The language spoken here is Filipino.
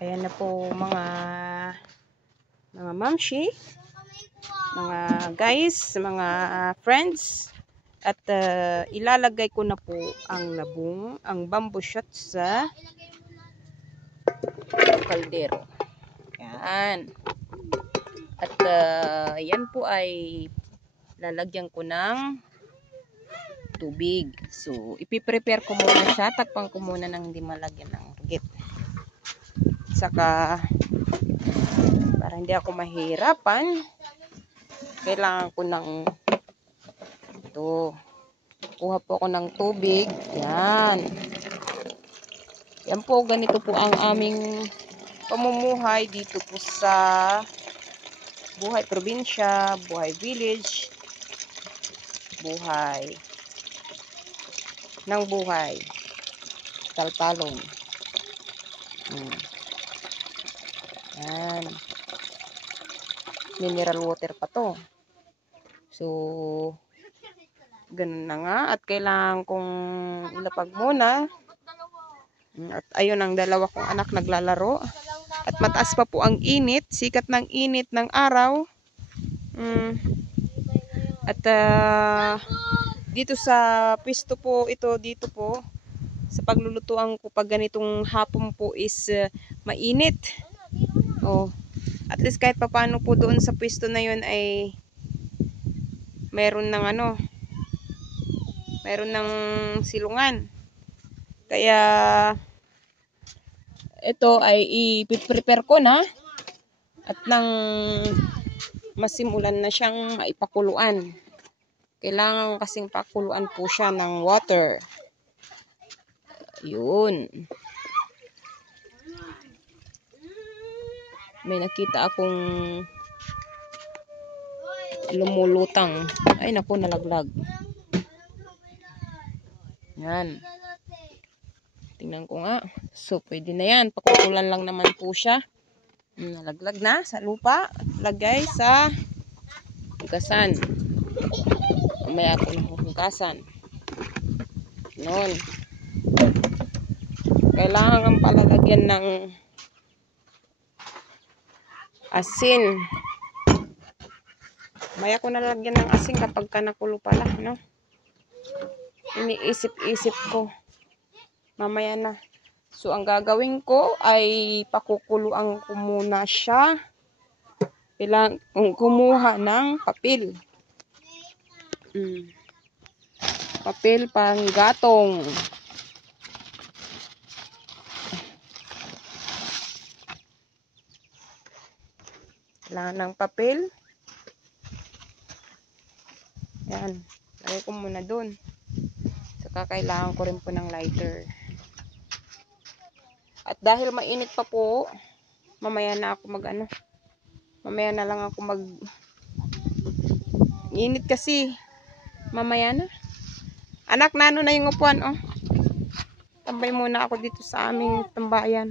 Ayan na po mga mamshi, mga guys, mga friends. At ilalagay ko na po ang labong, ang bamboo shot sa kaldero. Yan. At yan po ay lalagyan ko ng tubig. So, ipiprepare ko muna siya. Takpan ko muna ng hindi malagyan ng rugit. Saka, para hindi ako mahirapan, kailangan ko ng ito. Kuha po ako ng tubig. Yan. Yan po, ganito po ang aming pamumuhay dito po sa buhay probinsya, buhay village, buhay ng buhay. Taltalong. Yan. Mineral water pa to. So, ganun na nga. At kailangan kong ilapag muna. At ayun ang dalawa kong anak naglalaro. At mataas pa po ang init. Sikat ng init ng araw. At dito sa pwesto po ito, dito po, sa paglulutuan ko pag ganitong hapon po is mainit. Oh, at least kahit papaano po doon sa pwesto na yun ay meron ng meron ng silungan. Kaya ito ay i-prepare ko na at nang masimulan na siyang maipakuluan. Kailangan kasing pakuluan po siya ng water. Yun. May nakita akong lumulutang. Ay naku, nalaglag. Yan. Tingnan ko nga. So, pwede na yan. Pakukulan lang naman po siya. Nalaglag na sa lupa. Lagay sa hugasan. Mamaya ako na hugasan. Noon. Kailangan ang palalagyan ng asin. Maya ko nalagyan ng asin kapag ka nakulo pala, no? Iniisip-isip ko. Mamaya na. So, ang gagawin ko ay pakukuluan ko muna siya. Kailangan kumuha ng papel. Papel pang gatong. Kailangan ng papel. Yan. Lagay ko muna dun. Saka kailangan ko rin po ng lighter. At dahil mainit pa po, mamaya na ako mamaya na lang ako init kasi. Mamaya na. Anak, na yung upuan, oh. Tambay muna ako dito sa aming tambayan.